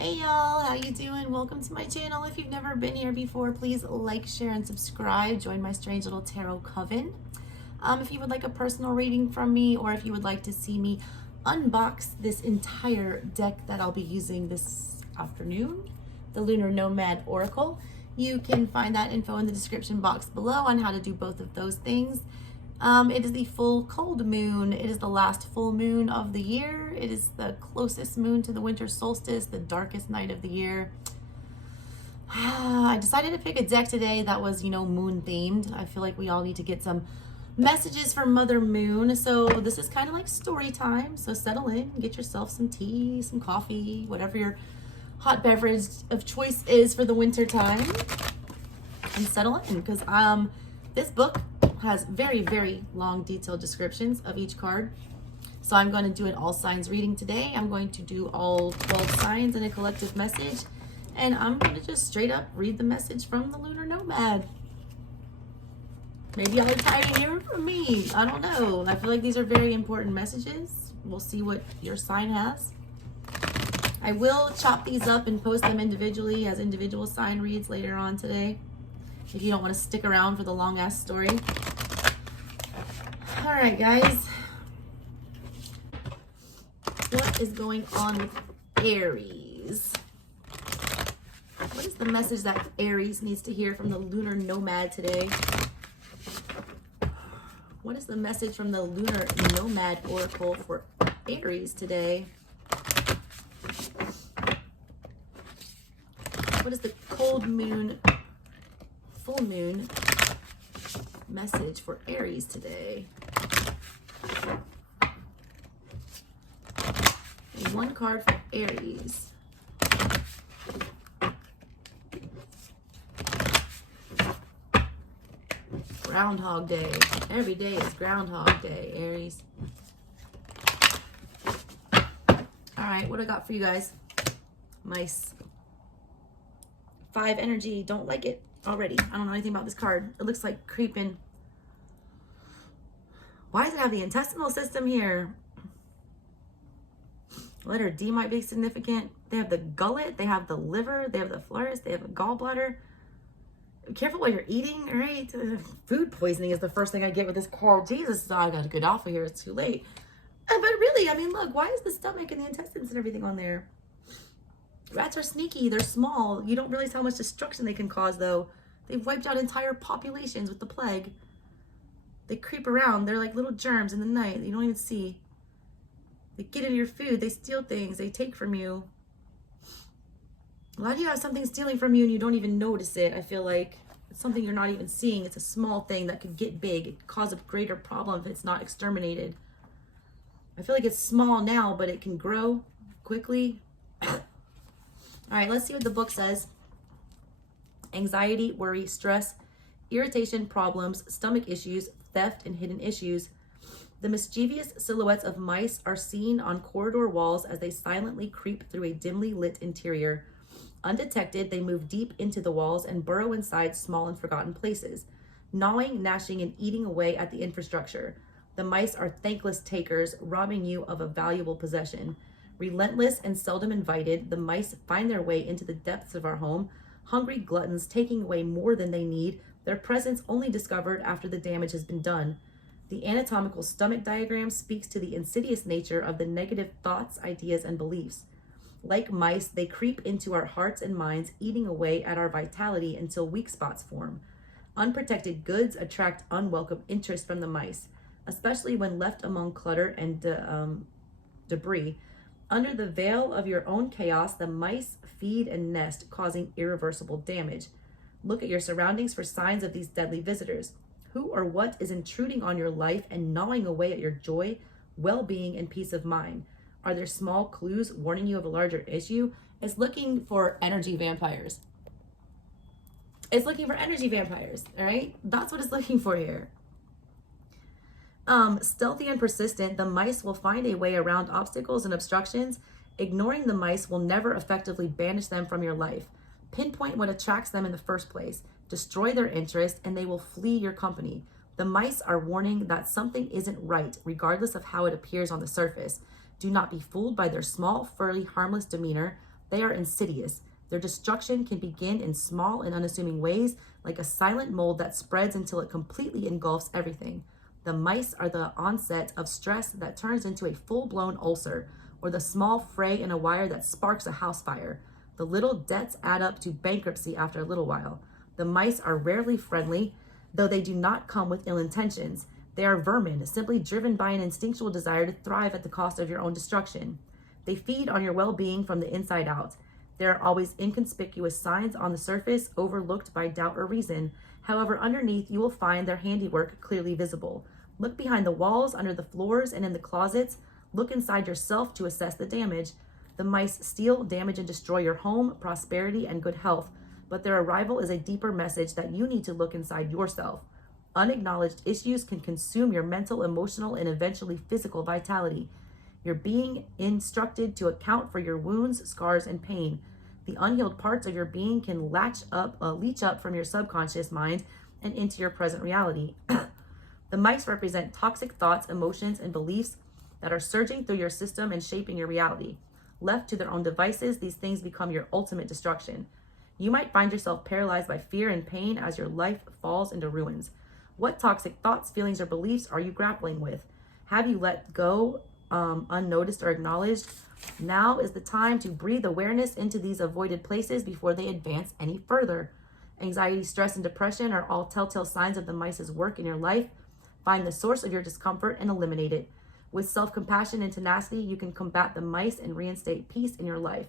Hey y'all, how you doing? Welcome to my channel. If you've never been here before, please like, share, and subscribe. Join my strange little tarot coven. If you would like a personal reading from me, or if you would like to see me unbox this entire deck that I'll be using this afternoon, the Lunar Nomad Oracle, you can find that info in the description box below on how to do both of those things. It is the full cold moon. It is the last full moon of the year. It is the closest moon to the winter solstice, the darkest night of the year. I decided to pick a deck today that was, moon themed. I feel like we all need to get some messages from Mother Moon. So this is kind of like story time. So settle in, get yourself some tea, some coffee, whatever your hot beverage of choice is for the winter time, and settle in, because this book has very, very long detailed descriptions of each card. So I'm going to do an all signs reading today. I'm going to do all 12 signs in a collective message, and I'm going to just straight up read the message from the Lunar Nomad. Maybe I'll try to hear it from me. I don't know. I feel like these are very important messages. We'll see what your sign has. I will chop these up and post them individually as individual sign reads later on today, if you don't want to stick around for the long ass story. All right, guys. What is going on with Aries? What is the message that Aries needs to hear from the Lunar Nomad today? What is the message from the Lunar Nomad Oracle for Aries today? What is the cold moon, full moon message for Aries today? And one card for Aries. Groundhog Day. Every day is Groundhog Day, Aries. All right, what I got for you guys? Mice. 5 energy. Don't like it already. I don't know anything about this card. It looks like creeping. Why does it have the intestinal system here? Letter D might be significant. They have the gullet, they have the liver, they have the florus, they have a gallbladder. Be careful while you're eating, all right? Food poisoning is the first thing I get with this card. Jesus, I got a good offer here. It's too late. But really, I mean, look, why is the stomach and the intestines and everything on there? Rats are sneaky. They're small. You don't realize how much destruction they can cause, though. They've wiped out entire populations with the plague. They creep around. They're like little germs in the night that you don't even see. They get into your food. They steal things. They take from you. Why do you have something stealing from you and you don't even notice it? I feel like it's something you're not even seeing. It's a small thing that could get big. It could cause a greater problem if it's not exterminated. I feel like it's small now, but it can grow quickly. All right, let's see what the book says. Anxiety, worry, stress, irritation, problems, stomach issues, theft, and hidden issues. The mischievous silhouettes of mice are seen on corridor walls as they silently creep through a dimly lit interior. Undetected, they move deep into the walls and burrow inside small and forgotten places, gnawing, gnashing, and eating away at the infrastructure. The mice are thankless takers, robbing you of a valuable possession. Relentless and seldom invited, the mice find their way into the depths of our home, hungry gluttons taking away more than they need, their presence only discovered after the damage has been done. The anatomical stomach diagram speaks to the insidious nature of the negative thoughts, ideas, and beliefs. Like mice, they creep into our hearts and minds, eating away at our vitality until weak spots form. Unprotected goods attract unwelcome interest from the mice, especially when left among clutter and debris. Under the veil of your own chaos, the mice feed and nest, causing irreversible damage. Look at your surroundings for signs of these deadly visitors. Who or what is intruding on your life and gnawing away at your joy, well-being, and peace of mind? Are there small clues warning you of a larger issue? It's looking for energy vampires. It's looking for energy vampires, all right? That's what it's looking for here. Stealthy and persistent, the mice will find a way around obstacles and obstructions. Ignoring the mice will never effectively banish them from your life. Pinpoint what attracts them in the first place. Destroy their interest, and they will flee your company. The mice are warning that something isn't right, regardless of how it appears on the surface. Do not be fooled by their small, furry, harmless demeanor. They are insidious. Their destruction can begin in small and unassuming ways, like a silent mold that spreads until it completely engulfs everything. The mice are the onset of stress that turns into a full-blown ulcer, or the small fray in a wire that sparks a house fire. The little debts add up to bankruptcy after a little while. The mice are rarely friendly, though they do not come with ill intentions. They are vermin, simply driven by an instinctual desire to thrive at the cost of your own destruction. They feed on your well-being from the inside out. There are always inconspicuous signs on the surface, overlooked by doubt or reason. However, underneath you will find their handiwork clearly visible. Look behind the walls, under the floors, and in the closets. Look inside yourself to assess the damage. The mice steal, damage, and destroy your home, prosperity, and good health. But their arrival is a deeper message that you need to look inside yourself. Unacknowledged issues can consume your mental, emotional, and eventually physical vitality. You're being instructed to account for your wounds, scars, and pain. The unhealed parts of your being can leach up from your subconscious mind and into your present reality. The mice represent toxic thoughts, emotions, and beliefs that are surging through your system and shaping your reality. Left to their own devices, these things become your ultimate destruction. You might find yourself paralyzed by fear and pain as your life falls into ruins. What toxic thoughts, feelings, or beliefs are you grappling with? Have you let go unnoticed or acknowledged? Now is the time to breathe awareness into these avoided places before they advance any further. Anxiety, stress, and depression are all telltale signs of the mice's work in your life. Find the source of your discomfort and eliminate it. With self-compassion and tenacity, you can combat the mice and reinstate peace in your life.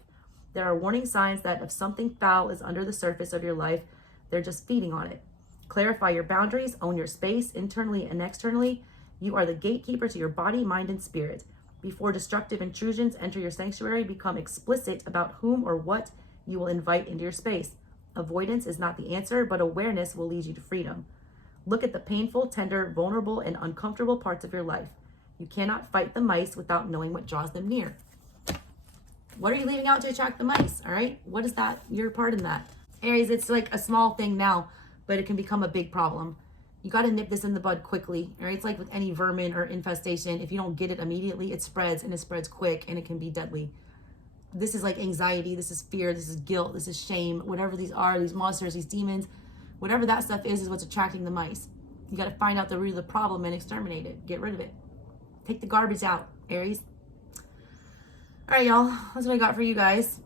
There are warning signs that if something foul is under the surface of your life, they're just feeding on it. Clarify your boundaries, own your space, internally and externally. You are the gatekeeper to your body, mind, and spirit. Before destructive intrusions enter your sanctuary, become explicit about whom or what you will invite into your space. Avoidance is not the answer, but awareness will lead you to freedom. Look at the painful, tender, vulnerable, and uncomfortable parts of your life. You cannot fight the mice without knowing what draws them near. What are you leaving out to attract the mice? All right. What is that? Your part in that. Aries, it's like a small thing now, but it can become a big problem. You got to nip this in the bud quickly. All right. It's like with any vermin or infestation. If you don't get it immediately, it spreads, and it spreads quick, and it can be deadly. This is like anxiety. This is fear. This is guilt. This is shame. Whatever these are, these monsters, these demons, whatever that stuff is what's attracting the mice. You got to find out the root of the problem and exterminate it. Get rid of it. Take the garbage out, Aries. All right, y'all. That's what I got for you guys.